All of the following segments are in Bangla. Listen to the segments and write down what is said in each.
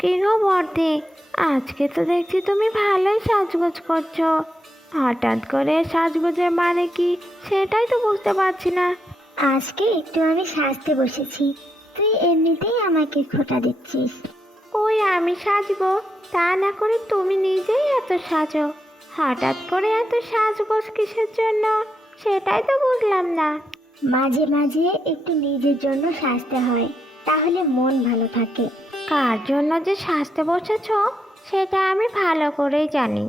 কি গো বর্দি, আজকে তো দেখছি তুমি ভালোই সাজগোজ করছো। হঠাৎ করে সাজগোজের মানে কি সেটাই তো বুঝতে পারছি না। আজকে একটু আমি সাজতে বসেছি, তুই এমনিতেই আমাকে খোঁটা দিচ্ছিস। ওই আমি সাজবো তা না করে তুমি নিজেই এত সাজো। হঠাৎ করে এত সাজগোজ কিসের জন্য সেটাই তো বুঝলাম না। মাঝে মাঝে একটু নিজের জন্য সাজতে হয়, তাহলে মন ভালো থাকে। কার জন্য যে সাজতে বসেছো সেটা আমি ভালো করেই জানি।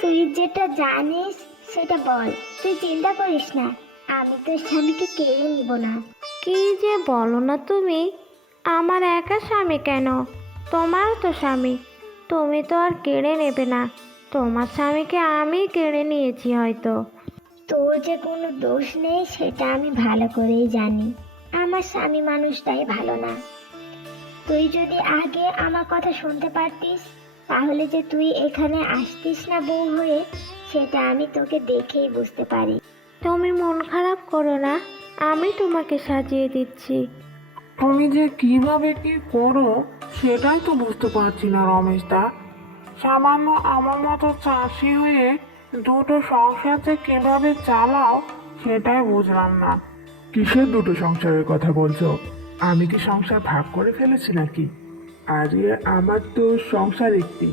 তুই যেটা জানিস সেটা বল, তুই চিন্তা করিস না, আমি তোর স্বামীকে কেড়ে নিব না। কি যে বলো না তুমি, আমার একা স্বামী কেন, তোমারও তো স্বামী। তুমি তো আর কেড়ে নেবে না, তোমার স্বামীকে আমি কেড়ে নিয়েছি হয়তো। তোর যে কোনো দোষ নেই সেটা আমি ভালো করেই জানি। আমার স্বামী মানুষটাই ভালো না। তুই যদি আগে আমার কথা শুনতে পারতিস, তাহলে যে তুই এখানে আসতিস না বউ হয়ে, সেটা আমি তোকে দেখেই বুঝতে পারি। তুমি মন খারাপ করো না, আমি তোমাকে সাজিয়ে দিচ্ছি। তুমি যে কিভাবে কি করো সেটাই তো বুঝতে পারছি না রমেশদা। সামান্য আমার মতো চাষি হয়ে দুটো সংসার যে কিভাবে চালাও সেটাই বুঝলাম না। কিসের দুটো সংসারের কথা বলছো? আমি কি সংসার ভাগ করে ফেলেছি নাকি? আরে আমার তো সংসার একটি,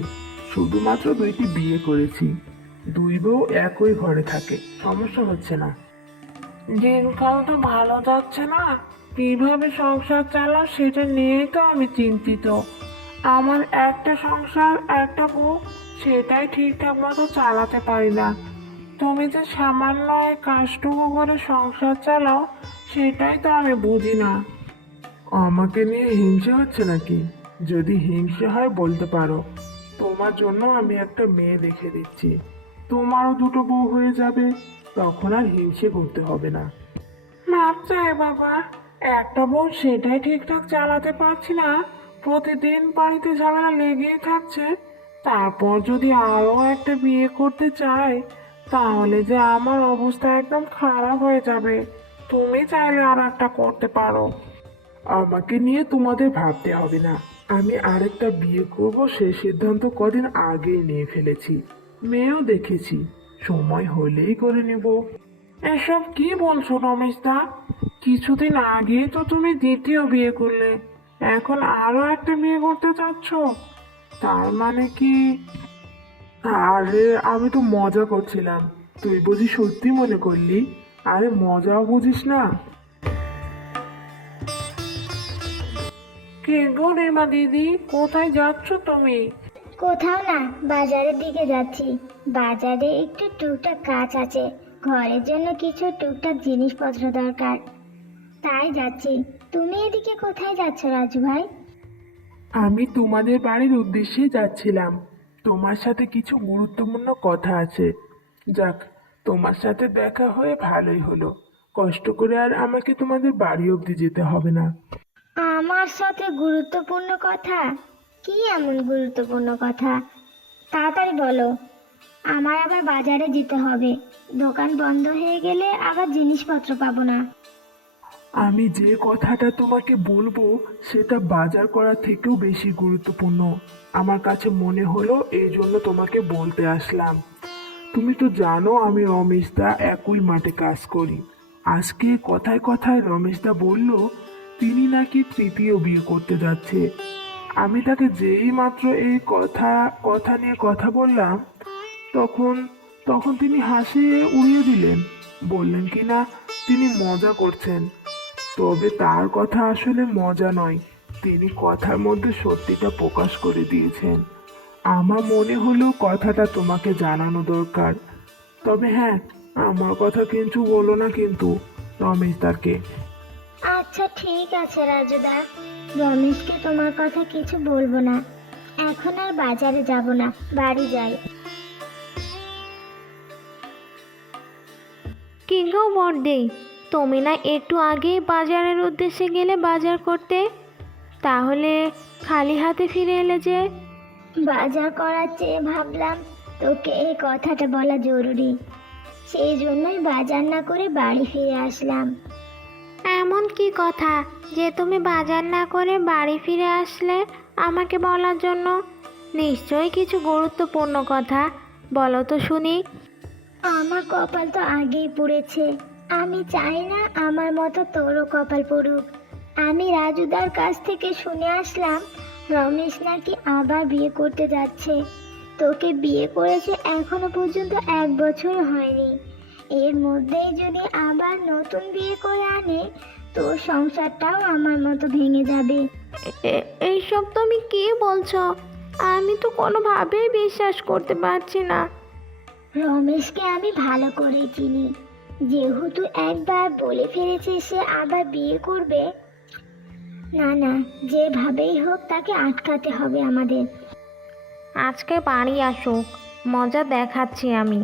শুধুমাত্র দুইটি বিয়ে করেছি। দুই বউ একই ঘরে থাকে, সমস্যা হচ্ছে না। দিনকাল তো ভালো যাচ্ছে না, কিভাবে সংসার চালাও সেটা নিয়েই তো আমি চিন্তিত। আমার একটা সংসার একটা বউ, সেটাই ঠিকঠাক মতো চালাতে পারি না। তুমি যে সামান্য এই কাজটুকু করে সংসার চালাও সেটাই তো আমি বুঝি না। আমাকে নিয়ে হিংসে হচ্ছে নাকি? যদি হিংসে হয় বলতে পারো, তোমার জন্য আমি একটা মেয়ে দেখে দিচ্ছি। তোমারও দুটো বউ হয়ে যাবে, তখন আর হিংসে করতে হবে না। মাপ চাই বাবা, একটা বউ সেটাই ঠিকঠাক চালাতে পারছি না, প্রতিদিন বাড়িতে ঝামেলা লেগেই থাকছে। তারপর যদি আরো একটা বিয়ে করতে চাই, তাহলে যে আমার অবস্থা একদম খারাপ হয়ে যাবে। তুমি চাইলে আর একটা করতে পারো। আমাকে নিয়ে তোমাদের ভাবতে হবে না, আমি আরেকটা বিয়ে করব সেই সিদ্ধান্ত কদিন আগেই নিয়ে ফেলেছি। মেয়েও দেখেছি, সময় হলেই করে নেব। এসব কি বলছো রমেশদা? কিছুদিন আগে তো তুমি দ্বিতীয় বিয়ে করলে, এখন আরো একটা বিয়ে করতে চাচ্ছ? তার মানে কি? আরে আমি তো মজা করছিলাম, তুই বুঝি সত্যি মনে করলি? আরে মজাও বুঝিস না। কে গো রেমা দিদি, কোথায় যাচ্ছ তুমি? কোথাও না, বাজারের দিকে যাচ্ছি। বাজারে একটু টুকটাক কাজ আছে, ঘরের জন্য কিছু টুকটাক জিনিসপত্র দরকার, তাই যাচ্ছি। তুমি এদিকে কোথায় যাচ্ছ রাজু ভাই? আমি তোমাদের বাড়ির উদ্দেশ্যে যাচ্ছিলাম, তোমার সাথে কিছু গুরুত্বপূর্ণ কথা আছে। যাক, তোমার সাথে দেখা হয়ে ভালোই হলো। কষ্ট করে আর আমাকে তোমাদের বাড়ি অবধি যেতে হবে না। আমার সাথে গুরুত্বপূর্ণ কথা? কি এমন গুরুত্বপূর্ণ কথা? তাড়াতাড়ি বলো, আমার আবার বাজারে যেতে হবে। দোকান বন্ধ হয়ে গেলে আবার জিনিসপত্র পাবো না। আমি যে কথাটা তোমাকে বলবো সেটা বাজার করার থেকেও বেশি গুরুত্বপূর্ণ আমার কাছে মনে হলো, এই জন্য তোমাকে বলতে আসলাম। তুমি তো জানো আমি রমেশদা একই মাঠে কাজ করি। আজকে কথায় কথায় রমেশদা বলল তিনি নাকি তৃতীয় বিয়ে করতে যাচ্ছে। আমি তাকে যেই মাত্র এই কথা কথা নিয়ে কথা বললাম, তখন তখন তিনি হাসিয়ে উড়িয়ে দিলেন, বললেন কিনা তিনি মজা করছেন। তবে তার কথা আসলে মজা নয়, তিনি কথার মধ্যে সত্যিটা প্রকাশ করে দিয়েছেন। আমার মনে হলো কথাটা তোমাকে জানানো দরকার। তবে হ্যাঁ, আমার কথা কিছু বলো না কিন্তু রমেশ দাকে। আচ্ছা ঠিক আছে রাজুদা, রমেশকে তোমার কথা কিছু বলবো না। এখন আর বাজারে যাব না, বাড়ি যাই। কি গো বর্দি, তুমি না একটু আগেই বাজারের উদ্দেশ্যে গেলে বাজার করতে, তাহলে খালি হাতে ফিরে এলে যে? বাজার করার চেয়ে ভাবলাম তোকে এই কথাটা বলা জরুরি, সেই জন্যই বাজার না করে বাড়ি ফিরে আসলাম। এমন কি কথা যে তুমি বাজার না করে বাড়ি ফিরে আসলে আমাকে বলার জন্য? নিশ্চয়ই কিছু গুরুত্বপূর্ণ কথা, বলো তো শুনি। আমার কপাল তো আগেই পুড়েছে। আমি চাই না আমার মতো তোরও কপাল পড়ুক। আমি রাজুদার কাছ থেকে শুনে আসলাম রমেশ নাকি আবার বিয়ে করতে যাচ্ছে। তোকে বিয়ে করেছে এখনো পর্যন্ত 1 বছর হয়নি। এর মধ্যেই যদি আবার নতুন বিয়ে করে আনে, তোর সংসারটাও আমার মতো ভেঙে যাবে। এইসব তুমি কি বলছো? আমি তো কোনোভাবেই বিশ্বাস করতে পারছি না। রমেশকে আমি ভালো করে চিনি। যেহেতু একবার বলে ফেলেছে সে আবার বিয়ে করবে, না না, যেভাবেই হোক তাকে আটকাতে হবে আমাদের। আজকে বাড়ি আসুক, মজা দেখাচ্ছি আমি।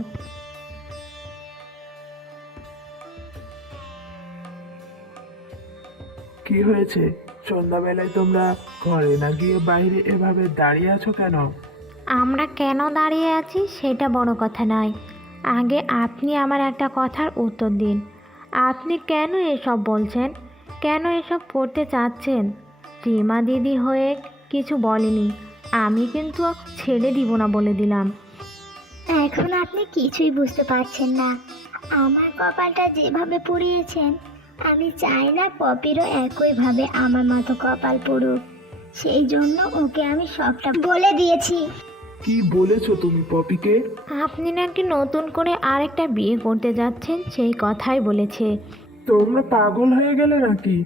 কি হয়েছে? সন্ধ্যাবেলায় তোমরা ঘরে না গিয়ে বাইরে এভাবে দাঁড়িয়ে আছো কেন? আমরা কেন দাঁড়িয়ে আছি সেটা বড় কথা নয়, আগে আপনি আমার একটা কথার উত্তর দিন। আপনি কেন এসব বলছেন? কেন এসব করতে চাচ্ছেন? রিমা দিদি হয়ে কিছু বলেনি, আমি কিন্তু ছেড়ে দিব না বলে দিলাম। এখন আপনি কিছুই বুঝতে পারছেন না। আমার কপালটা যেভাবে পুড়িয়েছেন, আমি চাই না পপিরও একইভাবে আমার মতো কপাল পুড়ুক। সেই জন্য ওকে আমি সবটা বলে দিয়েছি। কি বলেছো তুমি পপিকে? আপনি নাকি নতুন করে আরেকটা বিয়ে করতে যাচ্ছেন, সেই কথাই বলেছে। তোমরা পাগল হয়ে গেলে নাকি?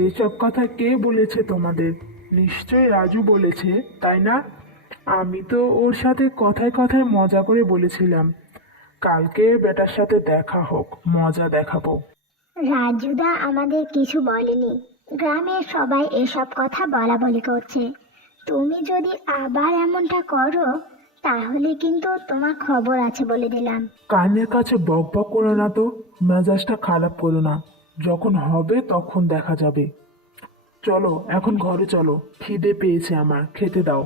এইসব কথা কে বলেছে তোমাদের? নিশ্চয়ই রাজু বলেছে, তাই না? আমি তো ওর সাথে কথায় কথায় মজা করে বলেছিলাম কালকে বেটার সাথে দেখা হোক, মজা দেখাবো। রাজুদা আমাদের কিছু বলেনি। গ্রামের সবাই এসব কথা বলা বলি করছে। তুমি যদি আবার এমনটা করো, তাহলে কিন্তু তোমার খবর আছে বলে দিলাম। কানের কাছে বক বক করো না তো, মেজাজটা খারাপ করো না। যখন হবে তখন দেখা যাবে। চলো এখন ঘরে চলো, খিদে পেয়েছে আমার, খেতে দাও।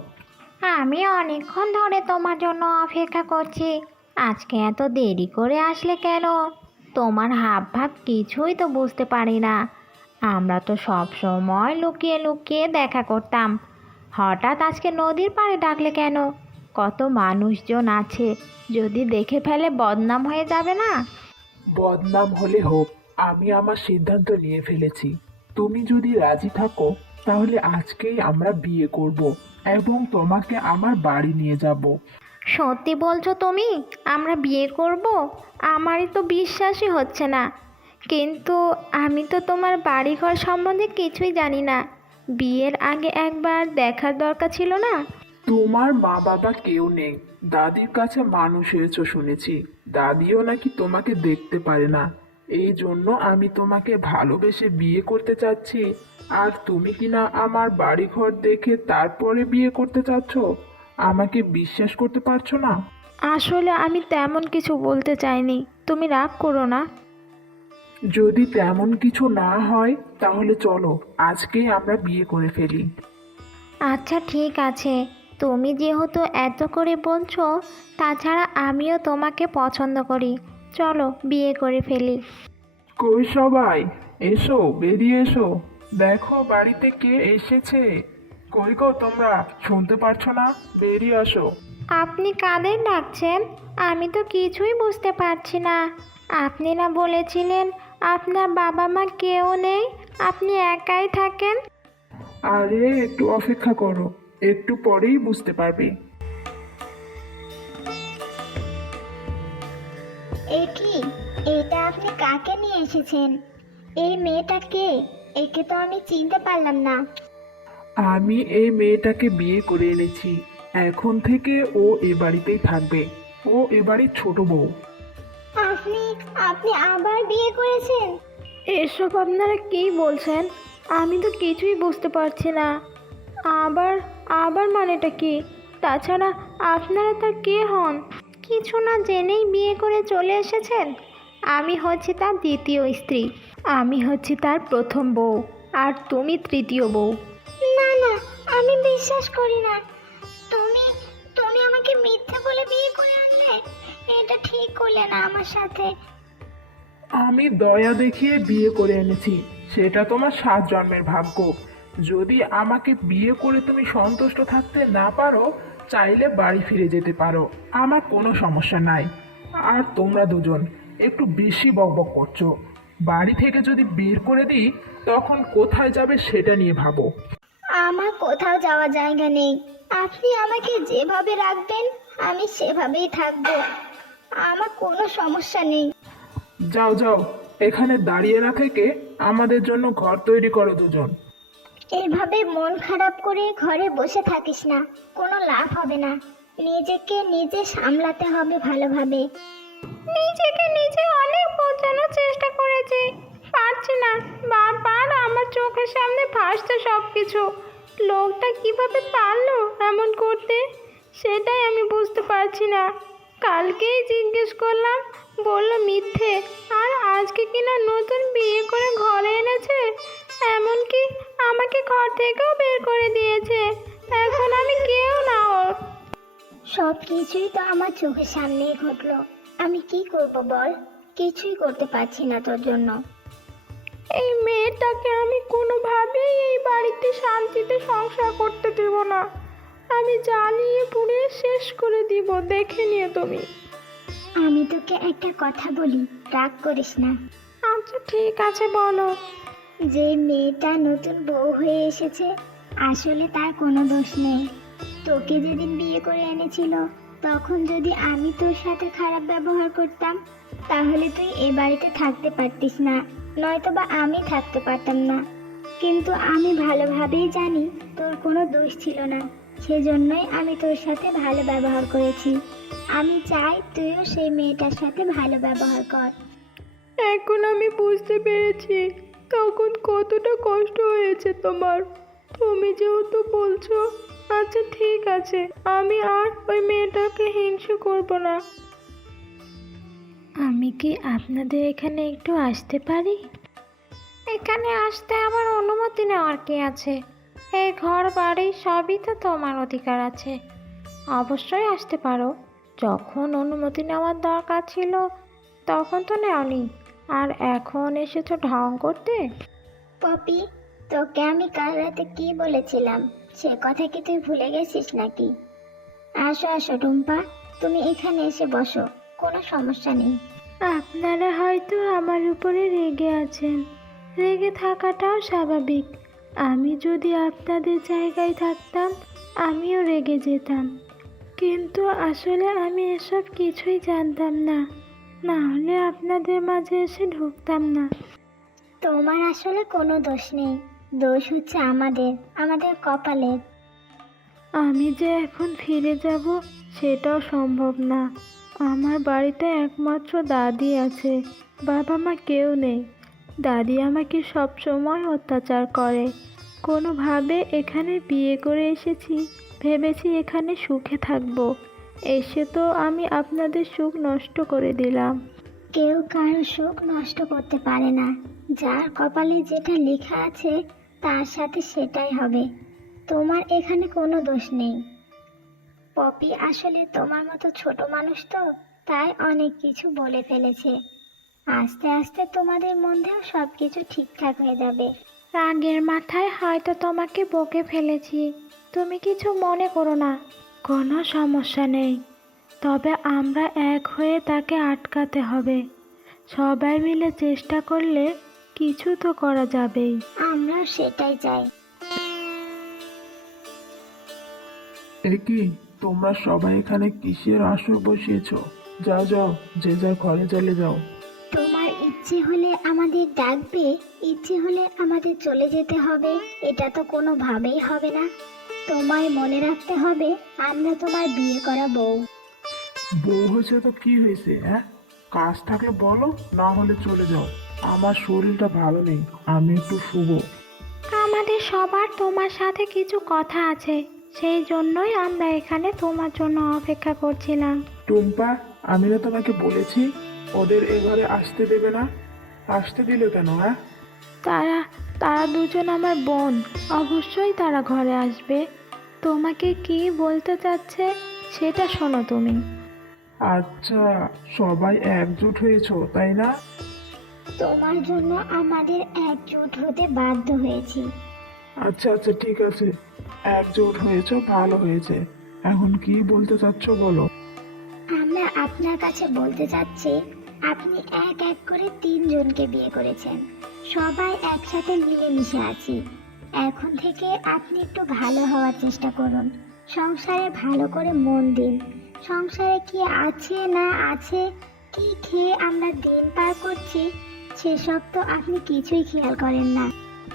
আমি অনেকক্ষণ ধরে তোমার জন্য অপেক্ষা করছি, আজকে এত দেরি করে আসলে কেন? তোমার হাব ভাব কিছুই তো বুঝতে পারি না। আমরা তো সব সময় লুকিয়ে লুকিয়ে দেখা করতাম, হঠাৎ আজকে নদীর পাড়ে ডাকলে কেন? কত মানুষজন আছে, যদি দেখে ফেলে বদনাম হয়ে যাবে না? বদনাম হলে হোক, আমি আমার সিদ্ধান্ত নিয়ে ফেলেছি। তুমি যদি রাজি থাকো তাহলে আজকেই আমরা বিয়ে করব এবং তোমাকে আমার বাড়ি নিয়ে যাব। সত্যি বলছো তুমি আমরা বিয়ে করব? আমারই তো বিশ্বাসই হচ্ছে না। কিন্তু আমি তো তোমার বাড়িঘর সম্বন্ধে কিছুই জানি না। বিয়ের আগে একবার দেখার দরকার ছিল না? তোমার মা বাবা কেউ নেই, দাদির কাছে মানুষ হয়েছো শুনেছি। দাদিও নাকি তোমাকে দেখতে পারে না, এই জন্য আমি তোমাকে ভালোবেসে বিয়ে করতে চাচ্ছি। আর তুমি কিনা আমার বাড়িঘর দেখে তারপরে বিয়ে করতে চাচ্ছ? আমাকে বিশ্বাস করতে পারছো না? আসলে আমি তেমন কিছু বলতে চাইনি, তুমি রাগ করো না। যদি তেমন কিছু না হয় তাহলে চলো আজকেই আমরা বিয়ে করে ফেলি। আচ্ছা ঠিক আছে, তুমি যেহেতু এত করে বলছো, তাছাড়া আমিও তোমাকে পছন্দ করি, চলো বিয়ে করে ফেলি। কই সবাই, এসো, বেরিয়ে এসো। দেখো বাড়িতে কে এসেছে। কই গো তোমরা, শুনতে পারছো না? বেরিয়ে আসো। আপনি কাদের ডাকছেন? আমি তো কিছুই বুঝতে পারছি না। আপনি না বলেছিলেন আপনার বাবা মা কেউ নেই, আপনি একাই থাকেন? আরে একটু অপেক্ষা করো, একটু পরেই বুঝতে পারবে। এ কি, এটা আপনি কাকে নিয়ে এসেছেন? এই মেয়েটা কে? একে তো আমি চিনতে পারলাম না। আমি এই মেয়েটাকে বিয়ে করে এনেছি, এখন থেকে ও এ বাড়িতেই থাকবে। ও এ বাড়ির ছোট বউ। আপনি আপনি আবার বিয়ে করেছেন? এসব আপনারা কী বলছেন? আমি তো কিছুই বুঝতে পারছি না। আবার আবার মানেটা কি? তাছাড়া আপনারা তার কে হন? কিছু না জেনেই বিয়ে করে চলে এসেছেন। আমি হচ্ছি তার দ্বিতীয় স্ত্রী, আমি হচ্ছি তার প্রথম বউ, আর তুমি তৃতীয় বউ। না না, আমি বিশ্বাস করি না। তুমি তুমি আমাকে মিথ্যে বলে বিয়ে করে আনলে। এটা ঠিক করলে না আমার সাথে। আমি দয়া দেখিয়ে বিয়ে করে এনেছি, সেটা তোমার 7 জন্মের ভাগ্য। যদি আমাকে বিয়ে করে তুমি সন্তুষ্ট থাকতে না পারো, চাইলে বাড়ি ফিরে যেতে পারো, আমার কোনো সমস্যা নাই। আর তোমরা দুজন একটু বেশি বকবক করছো। বাড়ি থেকে যদি বের করে দিই, তখন কোথায় যাবে সেটা নিয়ে ভাবো। আমার কোথাও যাওয়ার জায়গা নেই। আপনি আমাকে যেভাবে রাখবেন আমি সেভাবেই থাকবো। আমার কোনো সমস্যা নেই। যাও যাও, এখানে দাঁড়িয়ে না থেকে আমাদের জন্য ঘর তৈরি করো দুজন। এইভাবে মন খারাপ করে ঘরে বসে থাকিস না, কোনো লাভ হবে না। নিজেকে নিজে সামলাতে হবে ভালোভাবে। নিজেকে নিজে অনেক বোঝানোর চেষ্টা করেছি, পারছি না। বারবার আমার চোখের সামনে ভাসছে সব কিছু। লোকটা কিভাবে পারলো এমন করতে, সেটাই আমি বুঝতে পারছি না। কালকেই জিজ্ঞেস করলাম, বললো মিথ্যে। আর আজকে কিনা নতুন বিয়ে করে ঘরে এনেছে, এমনকি আমাকে ঘর থেকেও বের করে দিয়েছে। এখন আমি কেউ না ওর। সব কিছুই তো আমার চোখের সামনেই ঘটলো। আমি কি করব বল? কিছুই করতে পারছি না তোর জন্য। এই মেয়েটাকে আমি কোনোভাবেই এই বাড়িতে শান্তিতে সংসার করতে দেব না। আমি জ্বালিয়ে পুড়িয়ে শেষ করে দিব, দেখে নিও তুমি। আমি তোকে একটা কথা বলি, রাগ করিস না। আচ্ছা ঠিক আছে, বলো। যে মেয়েটা নতুন বউ হয়ে এসেছে, আসলে তার কোনো দোষ নেই। তোকে যেদিন বিয়ে করে এনেছিল, তখন যদি আমি তোর সাথে খারাপ ব্যবহার করতাম, তাহলে তুই এ বাড়িতে থাকতে পারতিস না, নয়তোবা আমি থাকতে পারতাম না। কিন্তু আমি ভালোভাবেই জানি তোর কোনো দোষ ছিল না, সেজন্যই আমি তোর সাথে ভালো ব্যবহার করেছি। আমি চাই তুইও সেই মেয়েটার সাথে ভালো ব্যবহার কর। এখন আমি বুঝতে পেরেছি তখন কতটা কষ্ট হয়েছে তোমার। তুমি যেহেতু বলছো, আচ্ছা ঠিক আছে, আমি আর ওই মেয়েটাকে হিংসে করব না। আমি কি আপনাদের এখানে একটু আসতে পারি? এখানে আসতে আমার অনুমতি নেওয়ার কি আছে? এই ঘর বাড়ি সবই তো তোমার অধিকার আছে, অবশ্যই আসতে পারো। যখন অনুমতি নেওয়ার দরকার ছিল তখন তো নেওনি, আর এখন এসেছো ঢং করতে। পপি, তোকে আমি কাল রাতে কি বলেছিলাম সে কথা কি তুই ভুলে গেছিস নাকি? আসো আসো টুম্পা, তুমি এখানে এসে বসো, কোনো সমস্যা নেই। আপনারা হয়তো আমার উপরে রেগে আছেন, রেগে থাকাটাও স্বাভাবিক। আমি যদি আপনাদের জায়গায় থাকতাম আমিও রেগে যেতাম, কিন্তু আসলে আমি এসব কিছুই জানতাম না, না হলে আপনাদের মাঝে এসে ঢুকতাম না। তোমার আসলে কোনো দোষ নেই, দোষ হচ্ছে আমাদের কপালের। আমি যে এখন ফিরে যাব সেটাও সম্ভব না। আমার বাড়িতে একমাত্র দাদি আছে, বাবা মা কেউ নেই। দাদি আমাকে সব সময় অত্যাচার করে। কোনোভাবে এখানে বিয়ে করে এসেছি, ভেবেছি এখানে সুখে থাকবো। এসে তো আমি আপনাদের সুখ নষ্ট করে দিলাম। কেউ কারো সুখ নষ্ট করতে পারে না। যার কপালে যেটা লেখা আছে তার সাথে সেটাই হবে। তোমার এখানে কোনো দোষ নেই। পপি আসলে তোমার মতো ছোট মানুষ তো, তাই অনেক কিছু বলে ফেলেছে। আস্তে আস্তে তোমাদের মধ্যেও সব কিছু ঠিকঠাক হয়ে যাবে। রাগের মাথায় হয়তো তোমাকে বকে ফেলেছি, তুমি কিছু মনে করো না। কোনো সমস্যা নেই, তবে আমরা এক হয়ে তাকে আটকাতে হবে। সবাই মিলে চেষ্টা করলে কিছু তো করা যাবেই। আমরা সেটাই চাই। এ কি, তোমরা সবাই এখানে কিসের আসর বসিয়েছো? যাও যাও, যে যার ঘরে চলে যাও। তোমার ইচ্ছে হলে আমাদের ডাকবে, ইচ্ছে হলে আমাদের চলে যেতে হবে, এটা তো কোনোভাবেই হবে না। তোমায় মনে রাখতে হবে আমরা তোমার বিয়ে করা বউ। বউ হয়েছে তো কি হয়েছে? হ্যাঁ, কাজ থাকলে বলো, না হলে চলে যাও। আমার শরীরটা ভালো নেই, আমি একটু শুভ। আমাদের সবার তোমার সাথে কিছু কথা আছে, সেই জন্যই আমরা এখানে তোমার জন্য অপেক্ষা করছিলাম। টুম্পা, আমি না তোমাকে বলেছি ওদের এ ঘরে আসতে দেবে না? আসতে দিলে কেন? হ্যাঁ, তারা তারা দুজন আমার বোন, অবশ্যই তারা ঘরে আসবে। তোমাকে কি বলতে চাচ্ছে সেটা শোনো তুমি। আচ্ছা, সবাই একজোট হয়েছো তাই না? তোমার জন্য আমাদের একজোট হতে বাধ্য হয়েছি। আচ্ছা আচ্ছা ঠিক আছে, একজোট হয়েছে, ভালো হয়েছে। এখন কি বলতে চাচ্ছ বলো। আমরা আপনার কাছে বলতে চাচ্ছি, আপনি এক এক করে 3 জনকে বিয়ে করেছেন, সবাই একসাথে মিলেমিশে আছি। এখন থেকে আপনি একটু ভালো হওয়ার চেষ্টা করুন, সংসারে ভালো করে মন দিন। সংসারে কি আছে না আছে, কি খেয়ে আমরা দিন পার করছি, সেসব তো আপনি কিছুই খেয়াল করেন না।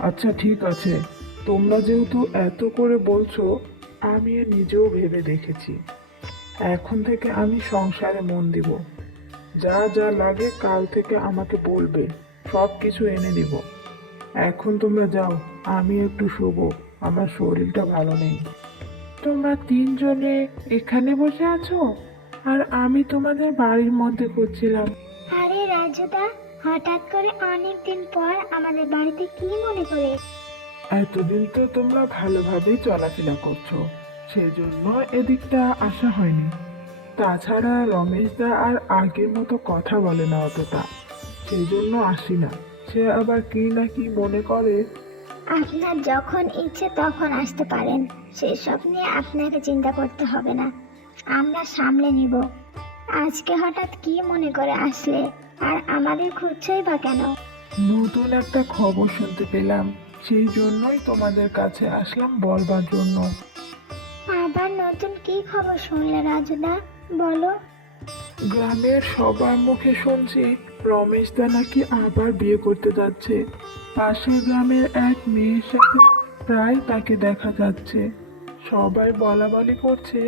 আচ্ছা ঠিক আছে, তোমরা যেহেতু এত করে বলছো, আমি নিজেও ভেবে দেখেছি। এখন থেকে আমি সংসারে মন দিব। যা যা লাগে কাল থেকে আমাকে বলবে, সব কিছু এনে দিব। এখন তোমরা যাও, আমি একটু শুবো, আমার শরীরটা ভালো নেই। তোমরা 3 জনে এখানে বসে আছো, আর আমি তোমাদের বাড়ির মধ্যে খুঁজছিলাম। আরে রাজুদা, হঠাৎ করে অনেক দিন পর আমাদের বাড়িতে কি মনে করে? এতদিন তো তোমরা ভালোভাবেই চলাফেরা করছো, সেই জন্য এদিকটা আসা হয়নি। তাছাড়া রমেশদা আর আগের মতো কথা বলে না অতটা, সেই জন্য আসি না। সে আবার কি না কি মনে করে। আপনার যখন ইচ্ছে তখন আসতে পারেন, সেসব নিয়ে আপনাকে চিন্তা করতে হবে না, আমরা সামলে নিব। আজকে হঠাৎ কি মনে করে আসলে, আর আমাদের খুঁজছই বা কেন? নতুন একটা খবর শুনতে পেলাম, সেই জন্যই তোমাদের কাছে আসলাম বলবার জন্য। আবার নতুন কি খবর শুনলে রাজুদা, বলো। গ্রামের সবার মুখে শুনছি রমেশদা নাকি আবার বিয়ে করতে যাচ্ছে। পাশের গ্রামের এক মেয়ের সাথে প্রায় তাকে দেখা যাচ্ছে। সবাই বলা বলি করছে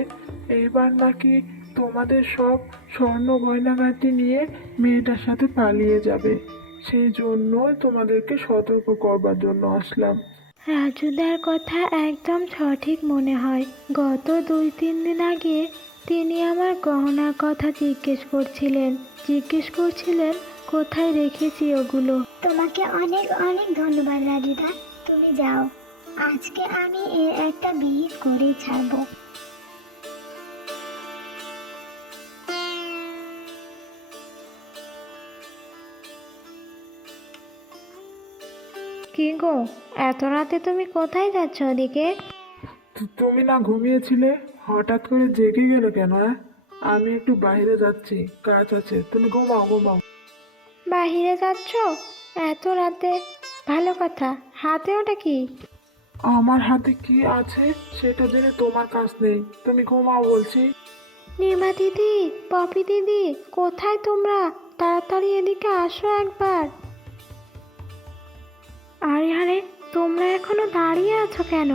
এইবার নাকি তোমাদের সব স্বর্ণ গয়নাগাটি নিয়ে মেয়েটার সাথে পালিয়ে যাবে। সেই জন্যই তোমাদেরকে সতর্ক করবার জন্য আসলাম। রাজুদার কথা একদম সঠিক মনে হয়। গত 2-3 দিন আগে তিনি আমার গহনার কথা জিজ্ঞেস করছিলেন কোথায় রেখেছি ওগুলো। তোমাকে অনেক অনেক ধন্যবাদ রাজুদা, তুমি যাও। আজকে আমি এর একটা বিয়ে করেই ছাড়বো। কি গো, এত রাতে তুমি কোথায় যাচ্ছ ওদিকে? তুমি না ঘুমিয়েছিলে, হঠাৎ করে জেগে গেলে কেন? আমি একটু বাইরে যাচ্ছি, কাজ আছে, তুমি ঘুমাও ঘুমাও। বাহিরে যাচ্ছ এত রাতে? ভালো কথা, হাতে ওটা কি? আমার হাতে কি আছে সেটা জেনে তোমার কাজ নেই, তুমি ঘুমাও বলছি। নিমা দিদি, পপি দিদি, কোথায় তোমরা? তাড়াতাড়ি এদিকে আসো একবার। আরে আরে, তোমরা এখনো দাঁড়িয়ে আছো কেন?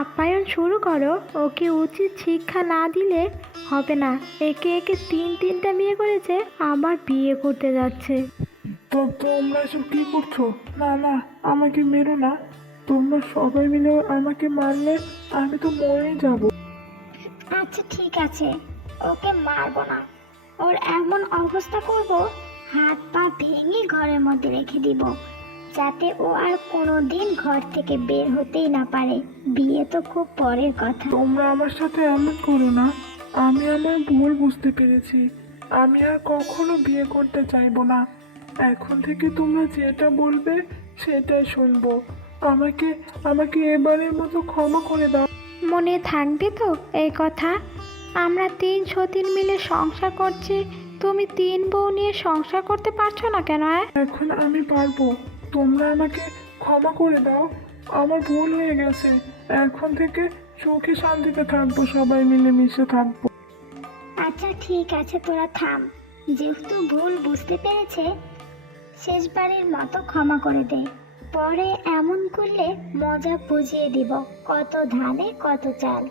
আপ্যায়ন শুরু করো। ওকে উচিত শিক্ষা না দিলে হবে না। একে একে 3টা বিয়ে করেছে, আবার বিয়ে করতে যাচ্ছে। তো তোমরা এসব কি করছো? না না, আমাকে মেরো না। তোমরা সবাই মিলে আমাকে মারলে আমি তো মরেই যাব। আচ্ছা ঠিক আছে, ওকে মারবো না, ওর এমন অবস্থা করব, হাত পা ভেঙে ঘরের মধ্যে রেখে দিব, যাতে ও আর কোনোদিন ঘর থেকে বের হতেই না পারে। বিয়ে তো খুব পরের কথা। তোমরা আমার সাথে এমন করো না, আমি আমার ভুল বুঝতে পেরেছি। আমি আর কখনো বিয়ে করতে চাইবো না। এখন থেকে তোমরা যেটা বলবে সেটাই শুনবো। আমাকে আমাকে এবারের মতো ক্ষমা করে দাও। মনে থাকবে তো এই কথা? আমরা 3 সতীন মিলে সংসার করছি, তুমি 3 বউ নিয়ে সংসার করতে পারছো না কেন? এখন আমি পারবো, তোমরা আমাকে ক্ষমা করে দাও। আমার ভুল হয়ে গেছে, এখন থেকে সুখে শান্তিতে থাকবো, সবাই মিলে মিশে থাকবো। আচ্ছা ঠিক আছে, তোরা থাম। যেহেতু ভুল বুঝতে পেরেছে, শেষবারের মতো ক্ষমা করে দে। পরে এমন করলে মজা বুঝিয়ে দিব, কত ধানে কত চাল।